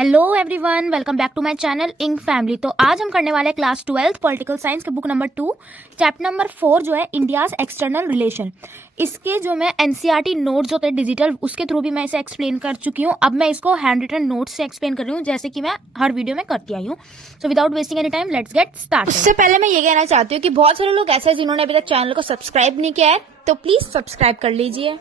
Hello everyone, welcome back to my channel ink family. तो आज हम करने वाले हैं क्लास 12 पॉलिटिकल साइंस के बुक नंबर 2 चैप्टर नंबर 4 जो है इंडियाज एक्सटर्नल रिलेशन। इसके जो मैं एनसीईआरटी नोट्स जो थे डिजिटल, उसके थ्रू भी मैं इसे एक्सप्लेन कर चुकी हूँ। अब मैं इसको हैंड रिटन नोट्स से एक्सप्लेन कर रही हूँ, जैसे कि मैं हर वीडियो में करती आई हूँ। So without wasting any time let's get start. उससे पहले मैं ये कहना चाहती हूँ कि बहुत सारे लोग ऐसे हैं जिन्होंने अभी तक चैनल को सब्सक्राइब नहीं किया है, तो प्लीज सब्सक्राइब कर लीजिए।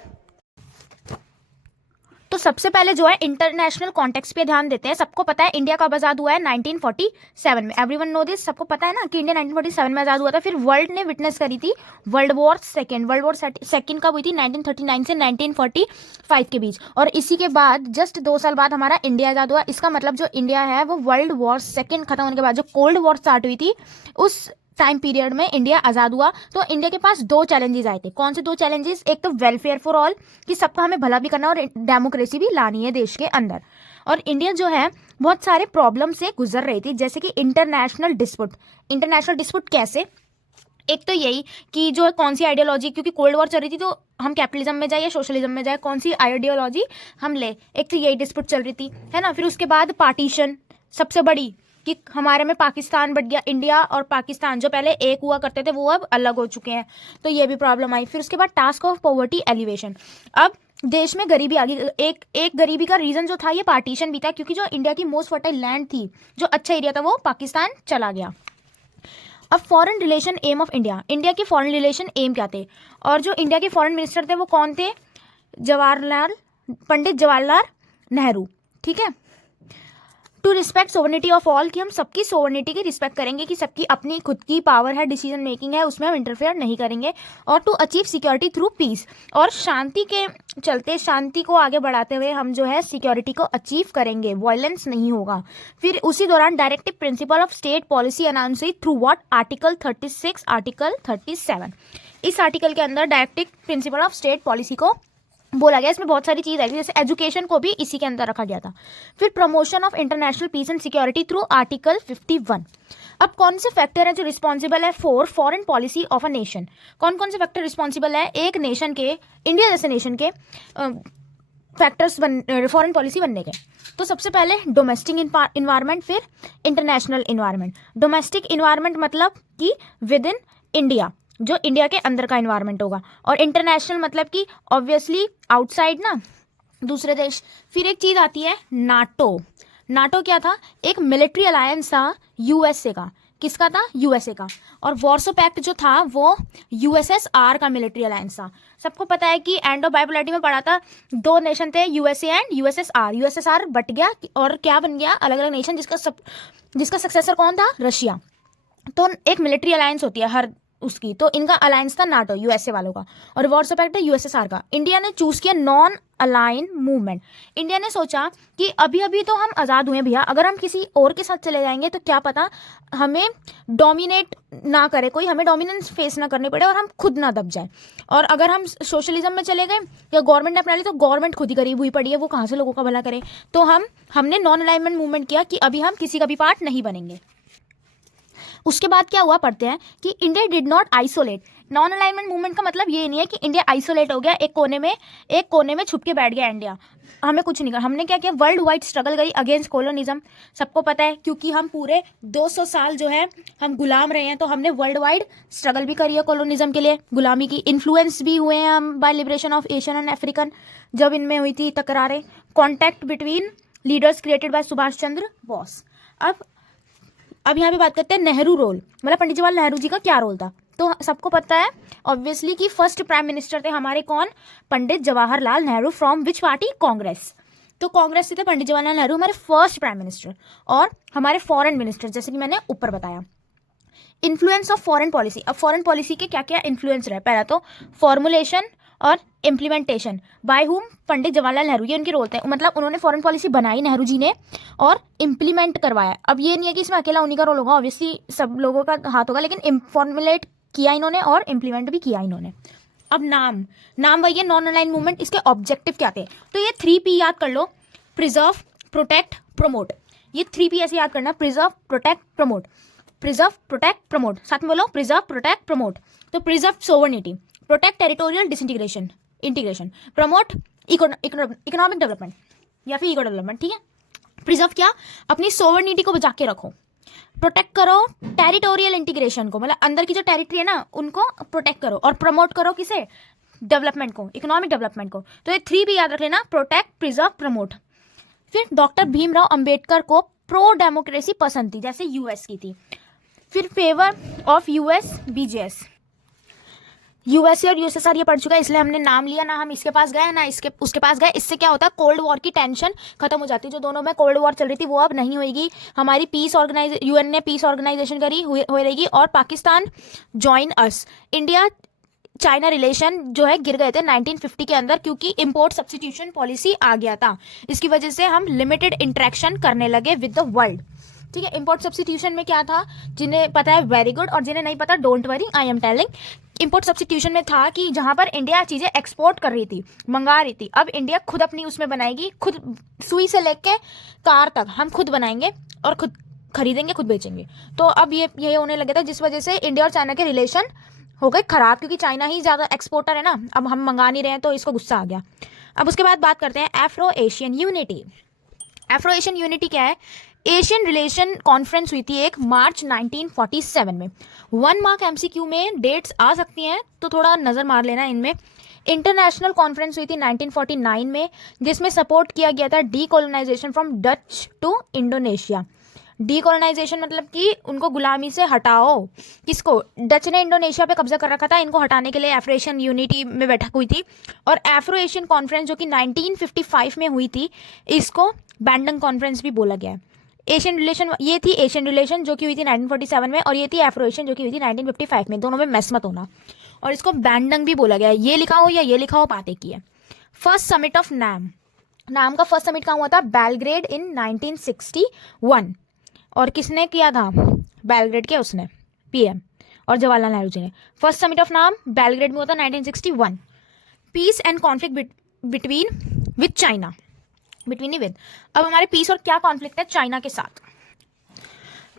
तो सबसे पहले जो है इंटरनेशनल कॉन्टेक्स्ट पे ध्यान देते हैं। सबको पता है इंडिया कब आजाद हुआ है? 1947 में। एवरीवन नो दिस, सबको पता है ना कि इंडिया 1947 में आजाद हुआ था। फिर वर्ल्ड ने विटनेस करी थी वर्ल्ड वॉर सेकेंड कब हुई थी? 1939 से 1945 के बीच। और इसी के बाद जस्ट 2 साल बाद हमारा इंडिया आजाद हुआ। इसका मतलब जो इंडिया है वो वर्ल्ड वॉर सेकेंड खत्म होने के बाद जो कोल्ड वॉर स्टार्ट हुई थी उस टाइम पीरियड में इंडिया आजाद हुआ। तो इंडिया के पास 2 चैलेंजेस आए थे। कौन से 2 चैलेंजेस? एक तो वेलफेयर फॉर ऑल, कि सबका हमें भला भी करना और डेमोक्रेसी भी लानी है देश के अंदर। और इंडिया जो है बहुत सारे प्रॉब्लम से गुजर रही थी, जैसे कि इंटरनेशनल डिस्प्यूट कैसे? एक तो यही कि जो कौन सी आइडियोलॉजी, क्योंकि कोल्ड वॉर चल रही थी तो हम कैपिटलिज्म में जाए या सोशलिज्म में जाए, कौन सी आइडियोलॉजी हम ले। एक तो यही डिस्प्यूट चल रही थी, है ना। फिर उसके बाद पार्टीशन सबसे बड़ी, कि हमारे में पाकिस्तान बढ़ गया। इंडिया और पाकिस्तान जो पहले एक हुआ करते थे वो अब अलग हो चुके हैं, तो ये भी प्रॉब्लम आई। फिर उसके बाद टास्क ऑफ पॉवर्टी एलिवेशन। अब देश में गरीबी आ गई। एक गरीबी का रीजन जो था ये पार्टीशन भी था, क्योंकि जो इंडिया की मोस्ट फर्टाइल लैंड थी, जो अच्छा एरिया था, वो पाकिस्तान चला गया। अब foreign relation aim of India, India के फॉरेन रिलेशन एम क्या थे? और जो इंडिया के फॉरेन मिनिस्टर थे वो कौन थे? पंडित जवाहरलाल नेहरू, ठीक है। To respect sovereignty of all, कि हम सबकी सोवर्निटी की रिस्पेक्ट करेंगे, कि सबकी अपनी खुद की पावर है, डिसीजन मेकिंग है, उसमें हम इंटरफेयर नहीं करेंगे। और to achieve security through peace, और शांति के चलते, शांति को आगे बढ़ाते हुए हम जो है सिक्योरिटी को अचीव करेंगे, वायलेंस नहीं होगा। फिर उसी दौरान directive principle of state policy announce हुई थ्रू व्हाट? Article 36, article 37। इस आर्टिकल के अंदर directive principle of state policy को बोला गया। इसमें बहुत सारी चीज आई थी, जैसे एजुकेशन को भी इसी के अंदर रखा गया था। फिर promotion of international peace and security through article 51। अब कौन से फैक्टर है जो रिस्पॉन्सिबल है for foreign policy of a nation? कौन कौन से फैक्टर रिस्पॉन्सिबल है एक नेशन के, इंडिया जैसे नेशन के फैक्टर्स फॉरेन पॉलिसी बनने के? तो सबसे पहले डोमेस्टिक इन्वायरमेंट, फिर इंटरनेशनल इन्वायरमेंट। डोमेस्टिक इन्वायरमेंट मतलब कि विद इन इंडिया, जो इंडिया के अंदर का इन्वायरमेंट होगा। और इंटरनेशनल मतलब कि ऑब्वियसली आउटसाइड ना, दूसरे देश। फिर एक चीज आती है नाटो। नाटो क्या था? एक मिलिट्री अलायंस था यूएसए का। किसका था? यूएसए का। और वॉर्सो पैक्ट जो था वो यूएसएसआर का मिलिट्री अलायंस था। सबको पता है कि एंड ऑफ बाइपोलैरिटी में पढ़ा था, 2 नेशन थे, USA and USSR. USSR but गया और क्या बन गया? अलग अलग नेशन, जिसका सक्सेसर कौन था? रशिया। तो एक मिलिट्री अलायंस होती है हर उसकी, तो इनका अलायंस था नाटो, यूएसए वालों का। और वॉर्सो पैक्ट है यूएसएसआर का। इंडिया ने चूज किया नॉन अलाइन मूवमेंट। इंडिया ने सोचा कि अभी अभी तो हम आज़ाद हुए भैया, अगर हम किसी और के साथ चले जाएंगे तो क्या पता हमें डोमिनेट ना करे कोई, हमें डोमिनेंस फेस ना करनी पड़े और हम खुद ना दब जाए। और अगर हम सोशलिज्म में चले गए या गवर्नमेंट ने अपना ली, तो गवर्नमेंट खुद ही गरीब हुई पड़ी है, वो कहाँ से लोगों का भला करे। तो हमने नॉन अलाइनमेंट मूवमेंट किया कि अभी हम किसी का भी पार्ट नहीं बनेंगे। उसके बाद क्या हुआ पढ़ते हैं कि India did not isolate. Non alignment movement का मतलब ये नहीं है कि इंडिया आइसोलेट हो गया, एक कोने में छुप के बैठ गया इंडिया, हमें कुछ नहीं कर। हमने क्या किया? वर्ल्ड वाइड स्ट्रगल करी अगेंस्ट कॉलोनिज्म। सबको पता है, क्योंकि हम पूरे 200 साल जो है हम गुलाम रहे हैं, तो हमने वर्ल्ड वाइड स्ट्रगल भी करी है कॉलोनिज्म के लिए, गुलामी की। इन्फ्लुएंस भी हुए हैं हम by liberation of Asian and African, जब इनमें हुई थी तकरारें। Contact between leaders created by Subhash Chandra Bose. अब यहाँ पे बात करते हैं नेहरू रोल, मतलब पंडित जवाहरलाल नेहरू जी का क्या रोल था। तो सबको पता है ऑब्वियसली कि फर्स्ट प्राइम मिनिस्टर थे हमारे कौन? Pandit Jawaharlal Nehru. From which party? Congress. तो कांग्रेस से थे पंडित जवाहरलाल नेहरू हमारे फर्स्ट प्राइम मिनिस्टर। और हमारे फॉरेन मिनिस्टर जैसे कि मैंने ऊपर बताया। Influence of foreign policy. अब फॉरेन पॉलिसी के क्या क्या इन्फ्लुएंस रहे? पहला तो फॉर्मुलेशन और इम्प्लीमेंटेशन बाय हुम? पंडित जवाहरलाल नेहरू, ये उनके रोल थे। मतलब उन्होंने फॉरेन पॉलिसी बनाई नेहरू जी ने और इम्प्लीमेंट करवाया। अब ये नहीं है कि इसमें अकेला उन्हीं का रोल होगा, ऑब्वियसली सब लोगों का हाथ होगा, लेकिन फॉर्मुलेट किया इन्होंने और इम्प्लीमेंट भी किया इन्होंने। अब नाम वही है, नॉन अलाइन मूवमेंट। इसके ऑब्जेक्टिव क्या थे? तो ये 3P याद कर लो, प्रिजर्व, प्रोटेक्ट, प्रमोट। ये 3P ऐसे याद करना, preserve, protect, promote. Preserve, protect, promote, साथ में बोलो, प्रिजर्व, प्रोटेक्ट, प्रमोट। तो preserve sovereignty, protect territorial integration, promote economic development या फिर इको डेवलपमेंट, ठीक है। प्रिजर्व क्या, अपनी सोवरेनिटी को बचा के रखो, प्रोटेक्ट करो टेरिटोरियल इंटीग्रेशन को, मतलब अंदर की जो टेरिटरी है ना उनको प्रोटेक्ट करो, और प्रमोट करो किसे, डेवलपमेंट को, इकोनॉमिक डेवलपमेंट को। तो ये 3 भी याद रख लेना, प्रोटेक्ट, प्रिजर्व, प्रमोट। फिर डॉक्टर भीमराव अंबेडकर को प्रो डेमोक्रेसी पसंद थी, जैसे यूएस की थी। फिर favour of US BJS, USA और यूएसएसआर ये पढ़ चुका है, इसलिए हमने नाम लिया, ना हम इसके पास गए ना इसके उसके पास गए। इससे क्या होता है, कोल्ड वॉर की टेंशन खत्म हो जाती है। जो दोनों में कोल्ड वॉर चल रही थी वो अब नहीं होगी। हमारी पीस यूएन ने पीस ऑर्गेनाइजेशन करी हो रहेगी, और Pakistan join us. India China relation जो है गिर गए थे 1950 के अंदर, क्योंकि इंपोर्ट सब्स्टिट्यूशन पॉलिसी आ गया था। इसकी वजह से हम लिमिटेड इंटरेक्शन करने लगे विद द वर्ल्ड। ठीक है, इंपोर्ट सब्स्टिट्यूशन में क्या था, जिन्हें पता है वेरी गुड, और जिन्हें नहीं पता don't worry, I am telling. Import substitution में था कि जहां पर इंडिया चीजें एक्सपोर्ट कर रही थी, मंगा रही थी, अब इंडिया खुद अपनी उसमें बनाएगी, खुद सुई से लेके कार तक हम खुद बनाएंगे और खुद खरीदेंगे, खुद बेचेंगे। तो अब ये होने लगे था, जिस वजह से इंडिया और चाइना के रिलेशन हो गए खराब, क्योंकि चाइना ही ज़्यादा एक्सपोर्टर है ना, अब हम मंगा नहीं रहे हैं, तो इसको गुस्सा आ गया। अब उसके बाद बात करते हैं Afro Asian unity. Afro Asian unity क्या है, एशियन रिलेशन कॉन्फ्रेंस हुई थी एक मार्च 1947 में। 1 मार्क एमसीक्यू में डेट्स आ सकती हैं, तो थोड़ा नज़र मार लेना इनमें। इंटरनेशनल कॉन्फ्रेंस हुई थी 1949 में, जिसमें सपोर्ट किया गया था decolonisation from Dutch to Indonesia. Decolonisation मतलब कि उनको गुलामी से हटाओ। किसको, डच ने इंडोनेशिया पे कब्जा कर रखा था, इनको हटाने के लिए एफ्रो एशियन यूनिटी में बैठक हुई थी। और एफ्रो एशियन कॉन्फ्रेंस जो कि 1955 में हुई थी, इसको बैंडंग कॉन्फ्रेंस भी बोला गया है। एशियन रिलेशन, ये थी एशियन रिलेशन जो कि हुई थी 1947 में, और ये थी एफ्रो एशियन जो कि हुई थी 1955 में। दोनों में मेस मत होना। और इसको बैंडंग भी बोला गया है, ये लिखा हो या ये लिखा हो, बात एक ही है। फर्स्ट समिट ऑफ नाम, नाम का फर्स्ट समिट कहाँ हुआ था, बेलग्रेड इन 1961। और किसने किया था, बेलग्रेड के उसने पीएम और जवाहरलाल नेहरू जी ने। First summit of NAM Belgrade में हुआ था 1961। Peace and conflict between with China, between with. अब हमारे पीस और क्या कॉन्फ्लिक्ट है चाइना के साथ।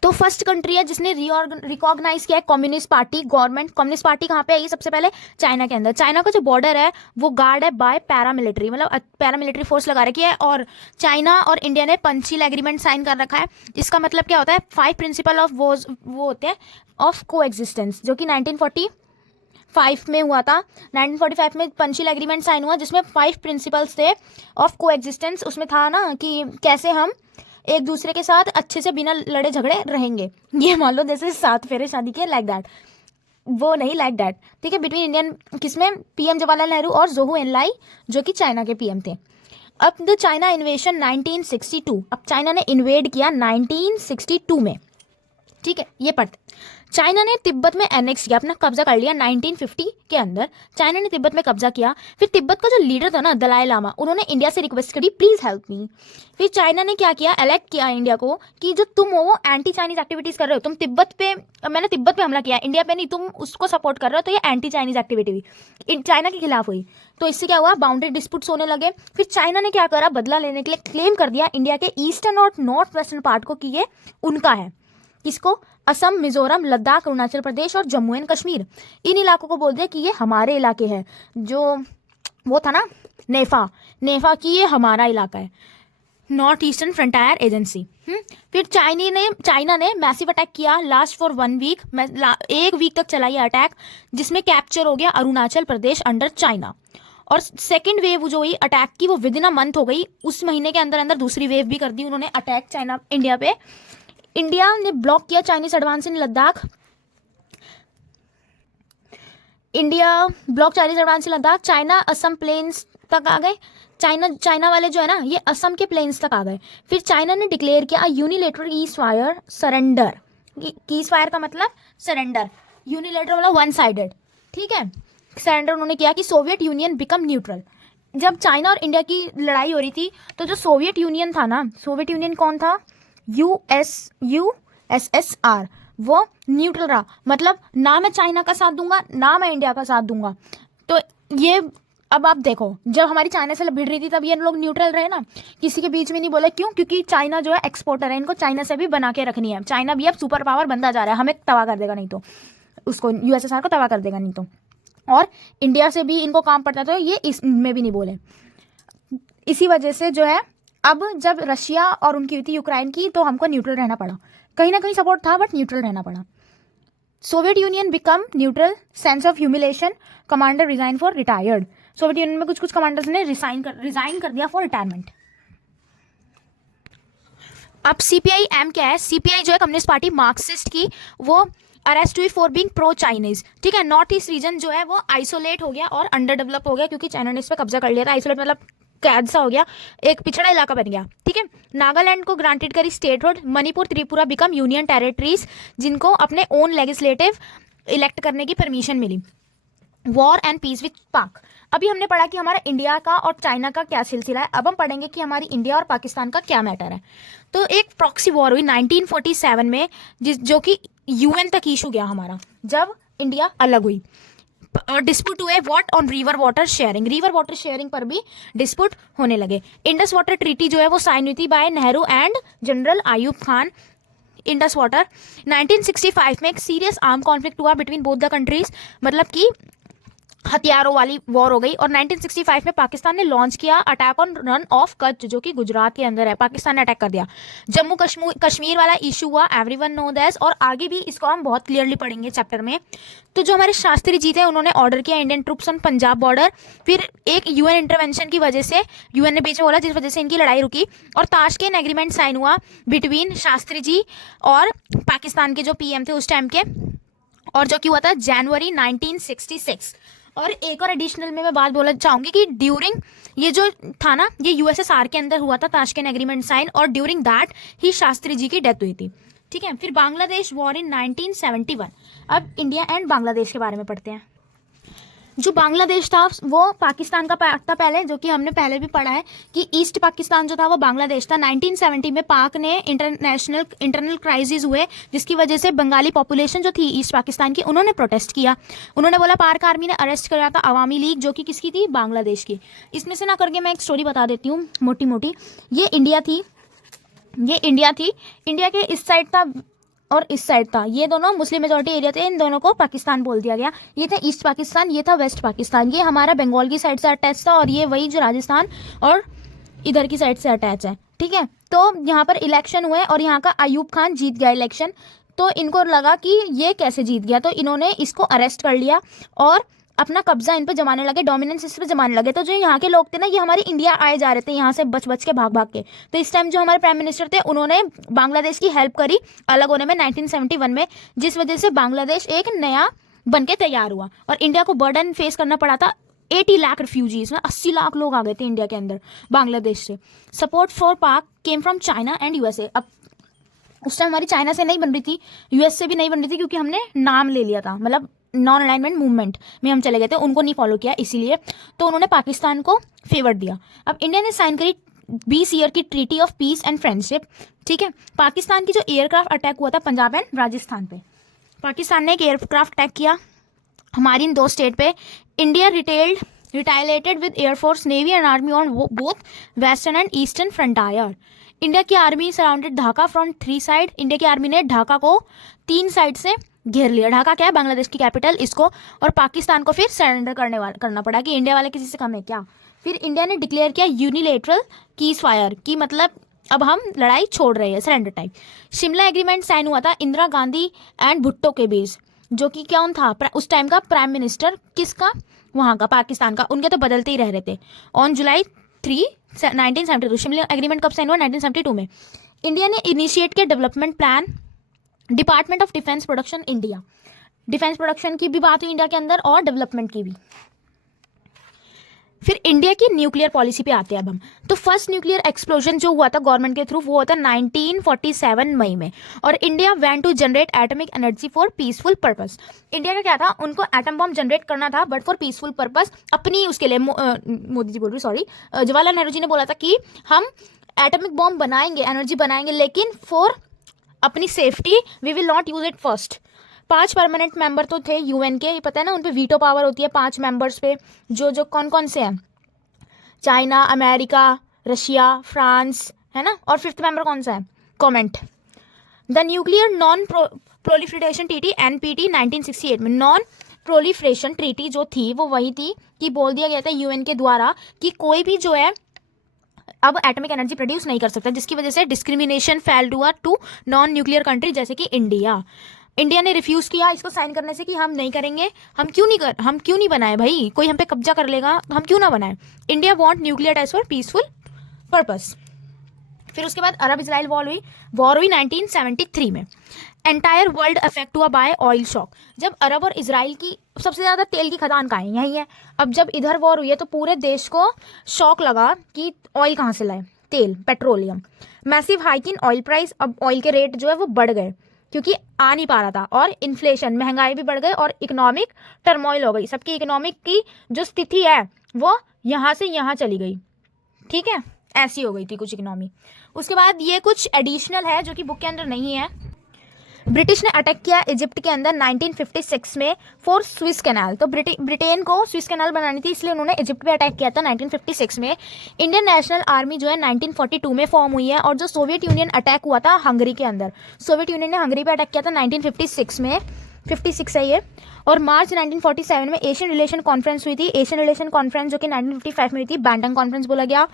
तो फर्स्ट कंट्री है जिसने रिकॉग्नाइज किया है communist party government. Communist party कहाँ पे है, ये सबसे पहले चाइना के अंदर। चाइना का जो बॉर्डर है वो गार्ड है बाय पैरामिलिट्री, मतलब पैरामिलिट्री फोर्स लगा रखी है। और चाइना और इंडिया ने पंचशील एग्रीमेंट साइन कर रखा है। इसका मतलब क्या होता है, 5 प्रिंसिपल ऑफ वो होते हैं ऑफ को एग्जिस्टेंस, जो कि 1945 में हुआ था। 1945 में पंचशील एग्रीमेंट साइन हुआ, जिसमें 5 प्रिंसिपल्स थे ऑफ को एग्जिस्टेंस। उसमें था ना कि कैसे हम एक दूसरे के साथ अच्छे से बिना लड़े झगड़े रहेंगे। ये मान लो जैसे 7 फेरे शादी के, लाइक दैट, वो नहीं, लाइक दैट। ठीक है, बिटवीन इंडियन, किसमें, पीएम जवाहरलाल नेहरू और जोहू एनलाई जो कि चाइना के पीएम थे। अब द चाइना इन्वेशन 1962, अब चाइना ने इन्वेड किया 1962 में। ठीक है, ये पढ़ते। चाइना ने तिब्बत में एनेक्स किया, अपना कब्जा कर लिया 1950 के अंदर। चाइना ने तिब्बत में कब्जा किया। फिर तिब्बत का जो लीडर था ना दलाई लामा, उन्होंने इंडिया से रिक्वेस्ट करी प्लीज हेल्प मी। फिर चाइना ने क्या किया, इलेक्ट किया इंडिया को कि जो तुम हो वो एंटी चाइनीज एक्टिविटीज कर रहे हो, तुम तिब्बत पे, मैंने तिब्बत पे हमला किया, इंडिया पे नहीं, तुम उसको सपोर्ट कर रहे हो, तो ये एंटी चाइनीज एक्टिविटी हुई, चाइना के खिलाफ हुई। तो इससे क्या हुआ, बाउंड्री डिस्प्यूट्स होने लगे। फिर चाइना ने क्या करा, बदला लेने के लिए क्लेम कर दिया इंडिया के ईस्टर्न और नॉर्थ वेस्टर्न पार्ट को कि ये उनका है। किसको, असम, मिजोरम, लद्दाख, अरुणाचल प्रदेश और जम्मू एंड कश्मीर, इन इलाकों को बोल दिया कि ये हमारे इलाके हैं। जो वो था ना नेफा की ये हमारा इलाका है, नॉर्थ ईस्टर्न फ्रंटायर एजेंसी। फिर चाइना ने मैसिव अटैक किया, लास्ट फॉर 1 वीक, 1 वीक तक चला ये अटैक, जिसमें कैप्चर हो गया अरुणाचल प्रदेश अंडर चाइना। और सेकेंड वेव जो हुई अटैक की वो विद इन अ मंथ हो गई, उस महीने के अंदर अंदर दूसरी वेव भी कर दी उन्होंने अटैक चाइना इंडिया पे। इंडिया ने ब्लॉक किया Chinese advance in Ladakh, China Assam plains तक आ गए। चाइना वाले जो है ना ये असम के प्लेन्स तक आ गए। फिर चाइना ने डिक्लेयर किया यूनिलेटरल ईस्ट-फायर सरेंडर। ईस्ट-फायर का मतलब सरेंडर, यूनिलेटरल मतलब 1 साइडेड। ठीक है, सरेंडर उन्होंने किया कि सोवियत यूनियन बिकम न्यूट्रल। जब चाइना और इंडिया की लड़ाई हो रही थी तो जो सोवियत यूनियन था ना, सोवियत यूनियन कौन था, USSR, वो न्यूट्रल रहा। मतलब ना मैं चाइना का साथ दूंगा ना मैं इंडिया का साथ दूंगा। तो ये अब आप देखो, जब हमारी चाइना से भिड़ रही थी तब ये लोग न्यूट्रल रहे ना, किसी के बीच में नहीं बोले। क्यों, क्योंकि चाइना जो है एक्सपोर्टर है, इनको चाइना से भी बना के रखनी है। चाइना भी अब सुपर पावर बनता जा रहा है, हमें तबाह कर देगा नहीं तो, उसको USSR को तबाह कर देगा नहीं तो। और इंडिया से भी इनको काम पड़ता, तो ये इसमें भी नहीं बोले। इसी वजह से जो है अब जब रशिया और उनकी हुई थी यूक्रेन की, तो हमको न्यूट्रल रहना पड़ा, कहीं ना कहीं सपोर्ट था बट न्यूट्रल रहना पड़ा। Soviet union become neutral, sense of humiliation, commander resign for retired. Soviet union में कुछ कुछ कमांडर्स ने रिजाइन कर दिया फॉर रिटायरमेंट। अब सीपीआई एम क्या है? सीपीआई जो है कम्युनिस्ट पार्टी मार्क्सिस्ट की, वो अरेस्ट हुई फॉर बीइंग प्रो चाइनीज। ठीक है, नॉर्थ ईस्ट रीजन जो है वो आइसोलेट हो गया और अंडर डेवलप हो गया, क्योंकि चाइना ने इस पर कब्जा कर लिया था। आइसोलेट मतलब कैद सा हो गया, एक पिछड़ा इलाका बन गया। ठीक है, नागालैंड को ग्रांटेड करी statehood, Manipur Tripura become union territories, जिनको अपने ओन लेजिस्लेटिव इलेक्ट करने की परमिशन मिली। War and peace with Pak. अभी हमने पढ़ा कि हमारा इंडिया का और चाइना का क्या सिलसिला है, अब हम पढ़ेंगे कि हमारी इंडिया और पाकिस्तान का क्या मैटर है। तो एक प्रॉक्सी वॉर हुई 1947 में, जो कि यूएन तक इशू गया हमारा, जब इंडिया अलग हुई। और डिस्प्यूट हुए what on river water sharing पर भी डिस्प्यूट होने लगे। इंडस वाटर ट्रीटी जो है वो साइन हुई थी by Nehru and general Ayub Khan. Indus water 1965 में एक सीरियस आर्म कॉन्फ्लिक्ट हुआ बिटवीन बोथ द कंट्रीज, मतलब कि हथियारों वाली वॉर हो गई। और 1965 में पाकिस्तान ने लॉन्च किया attack on run of Kutch, जो कि गुजरात के अंदर है। पाकिस्तान ने अटैक कर दिया। जम्मू कश्मीर वाला इशू हुआ, एवरीवन नो दैट, और आगे भी इसको हम बहुत क्लियरली पढ़ेंगे चैप्टर में। तो जो हमारे शास्त्री जी थे, उन्होंने ऑर्डर किया Indian troops on Punjab border. फिर एक यूएन इंटरवेंशन की वजह से, यूएन ने बीच में बोला, जिस वजह से इनकी लड़ाई रुकी, और ताशकंद एग्रीमेंट साइन हुआ बिटवीन शास्त्री जी और पाकिस्तान के जो पीएम थे उस टाइम के, और जो कि हुआ था जनवरी 1966। और एक और एडिशनल में मैं बात बोलना चाहूंगी कि ड्यूरिंग ये जो था ना, ये यूएसएसआर के अंदर हुआ था ताशकंद एग्रीमेंट साइन, और during that he Shastri ji की डेथ हुई थी। ठीक है, फिर बांग्लादेश वॉर इन 1971। अब इंडिया एंड बांग्लादेश के बारे में पढ़ते हैं। जो बांग्लादेश था वो पाकिस्तान का पार्ट था पहले, जो कि हमने पहले भी पढ़ा है कि ईस्ट पाकिस्तान जो था वो बांग्लादेश था। 1970 में पाक ने इंटरनल क्राइसिस हुए, जिसकी वजह से बंगाली पॉपुलेशन जो थी ईस्ट पाकिस्तान की, उन्होंने प्रोटेस्ट किया। उन्होंने बोला, पाक आर्मी ने अरेस्ट कराया था अवामी लीग, जो कि किसकी थी? बांग्लादेश की। इसमें से ना करके मैं एक स्टोरी बता देती हूँ मोटी मोटी। ये इंडिया थी। इंडिया के इस साइड था और इस साइड था, ये दोनों मुस्लिम मेजोरिटी एरिया थे, इन दोनों को पाकिस्तान बोल दिया गया। ये था ईस्ट पाकिस्तान, ये था वेस्ट पाकिस्तान। ये हमारा बंगाल की साइड से अटैच था, और ये वही जो राजस्थान और इधर की साइड से अटैच है। ठीक है, तो यहाँ पर इलेक्शन हुए और यहाँ का अयूब खान जीत गया इलेक्शन। तो इनको लगा कि ये कैसे जीत गया, तो इन्होंने इसको अरेस्ट कर लिया और अपना कब्जा इन पे जमाने लगे, डोमिनेंस इस पे जमाने लगे। तो जो यहाँ के लोग थे ना, ये हमारे इंडिया आए जा रहे थे यहाँ से बच बच के, भाग भाग के। तो इस टाइम जो हमारे प्राइम मिनिस्टर थे, उन्होंने बांग्लादेश की हेल्प करी अलग होने में 1971 में, जिस वजह से बांग्लादेश एक नया बन के तैयार हुआ। और इंडिया को बर्डन फेस करना पड़ा था 80 लाख रिफ्यूजीज में, 80 लाख लोग आ गए थे इंडिया के अंदर बांग्लादेश से। सपोर्ट फॉर पाक came from China and USA. अब उस टाइम हमारी चाइना से नहीं बन रही थी, यूएस से भी नहीं बन रही थी, क्योंकि हमने नाम ले लिया था, मतलब नॉन अलाइनमेंट मूवमेंट में हम चले गए थे, उनको नहीं फॉलो किया, इसीलिए तो उन्होंने पाकिस्तान को फेवर दिया। अब इंडिया ने साइन करी 20 ईयर की treaty of peace and friendship. ठीक है, पाकिस्तान की जो एयरक्राफ्ट अटैक हुआ था पंजाब एंड राजस्थान पे, पाकिस्तान ने एक एयरक्राफ्ट अटैक किया हमारी इन दो स्टेट पे। India retaliated with air force, navy and army on both western and eastern frontier. India की army surrounded Dhaka from 3 side. India की आर्मी ने ढाका को 3 साइड से घेर लिया। ढाका क्या है? बांग्लादेश की कैपिटल, इसको। और पाकिस्तान को फिर सरेंडर करना पड़ा कि इंडिया वाले किसी से कम है क्या। फिर इंडिया ने डिक्लेयर किया यूनिलेटरल कीज फायर, की मतलब अब हम लड़ाई छोड़ रहे हैं, surrender type. Shimla agreement sign हुआ था इंदिरा गांधी एंड भुट्टो के बीच, जो कि कौन था उस टाइम का प्राइम मिनिस्टर, किसका? वहाँ का, पाकिस्तान का। उनके तो बदलते ही रह रहे थे। On July 3, 1972। शिमला एग्रीमेंट कब साइन हुआ? 1972 में। इंडिया ने इनिशिएट किया development plan, department of defence production India. Defence production की भी बात हुई इंडिया के अंदर और डेवलपमेंट की भी। फिर इंडिया की न्यूक्लियर पॉलिसी पे आते हैं अब हम। तो फर्स्ट न्यूक्लियर एक्सप्लोजन जो हुआ था गवर्नमेंट के थ्रू, वो हुआ था 1947 मई में। और India went to generate atomic energy for peaceful purpose. India का क्या था? उनको एटम बॉम्ब जनरेट करना था, बट फॉर पीसफुल पर्पस, अपनी उसके लिए। मोदी जी बोल रही, सॉरी, जवाहरलाल नेहरू जी ने बोला था कि हम एटॉमिक बॉम्ब बनाएंगे, एनर्जी बनाएंगे, लेकिन फॉर अपनी safety, we will not use it first. 5 permanent member तो थे यूएन के, ये पता है ना, उन पे वीटो पावर होती है 5 मेंबर्स पे, जो कौन कौन से हैं? चाइना, अमेरिका, रशिया, फ्रांस, है ना। और 5th मेंबर कौन सा है? Comment. The nuclear non proliferation treaty NPT 1968 में। नॉन प्रोलिफरेशन ट्रीटी जो थी वो वही थी कि बोल दिया गया था यूएन के द्वारा कि कोई भी जो है अब एटॉमिक एनर्जी प्रोड्यूस नहीं कर सकता, जिसकी वजह से डिस्क्रिमिनेशन फेल्ड हुआ टू नॉन न्यूक्लियर कंट्री जैसे कि इंडिया। इंडिया ने रिफ्यूज किया इसको साइन करने से कि हम नहीं करेंगे। हम क्यों नहीं बनाए भाई, कोई हम पे कब्जा कर लेगा, हम क्यों ना बनाए। India want nuclear test for peaceful purpose. फिर उसके बाद अरब इजराइल वॉर हुई 1973 में। एंटायर वर्ल्ड अफेक्ट हुआ बाय ऑयल शॉक। जब अरब और इजराइल की सबसे ज़्यादा तेल की खदान कहाँ है, यही है। अब जब इधर वॉर हुई है तो पूरे देश को शॉक लगा कि ऑयल कहाँ से लाए, तेल, petroleum. Massive hike in oil price. अब ऑयल के रेट जो है वो बढ़ गए क्योंकि आ नहीं पा रहा था, और इन्फ्लेशन, महंगाई भी बढ़ गई और इकोनॉमिक टर्मोइल हो गई। सबकी इकोनॉमिक की जो स्थिति है वो यहाँ से यहाँ चली गई, ठीक है, ऐसी हो गई थी कुछ इकोनॉमी। उसके बाद ये कुछ एडिशनल है जो कि बुक के अंदर नहीं है। ब्रिटिश ने अटैक किया इजिप्ट के अंदर 1956 में फॉर स्विस कैनाल। तो ब्रिटेन को स्विस कैनाल बनानी थी, इसलिए उन्होंने इजिप्ट पे अटैक किया था 1956 में। इंडियन नेशनल आर्मी जो है 1942 में फॉर्म हुई है। और जो सोवियत यूनियन अटैक हुआ था हंगरी के अंदर, सोवियत यूनियन ने हंगरी पे अटैक किया था 1956 में, 56 है ये। और मार्च 1947 में एशियन रिलेशन कॉन्फ्रेंस हुई थी। एशियन रिलेशन कॉन्फ्रेंस जो कि 1955 में हुई थी, बैंटन कॉन्फ्रेंस बोला गया,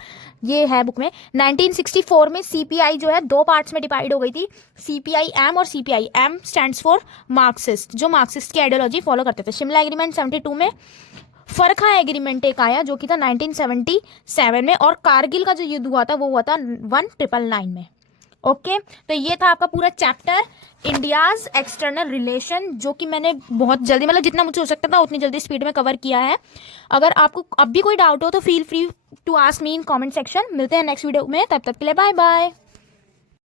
ये है बुक में। 1964 में सीपीआई जो है 2 पार्ट्स में डिवाइड हो गई थी, सीपीआई एम और CPI M stands for Marxist, जो मार्क्सिस्ट की आइडियोलॉजी फॉलो करते थे। शिमला एग्रीमेंट 72 में। फरखा एग्रीमेंट एक आया जो कि था 1977 में। और कारगिल का जो युद्ध हुआ था वो हुआ था 1999 में। ओके, तो ये था आपका पूरा चैप्टर इंडियाज एक्सटर्नल रिलेशन, जो कि मैंने बहुत जल्दी, मतलब जितना मुझे हो सकता था उतनी जल्दी स्पीड में कवर किया है। अगर आपको अब भी कोई डाउट हो तो feel free to ask me in comment section. मिलते हैं नेक्स्ट वीडियो में, तब तक के लिए बाय बाय।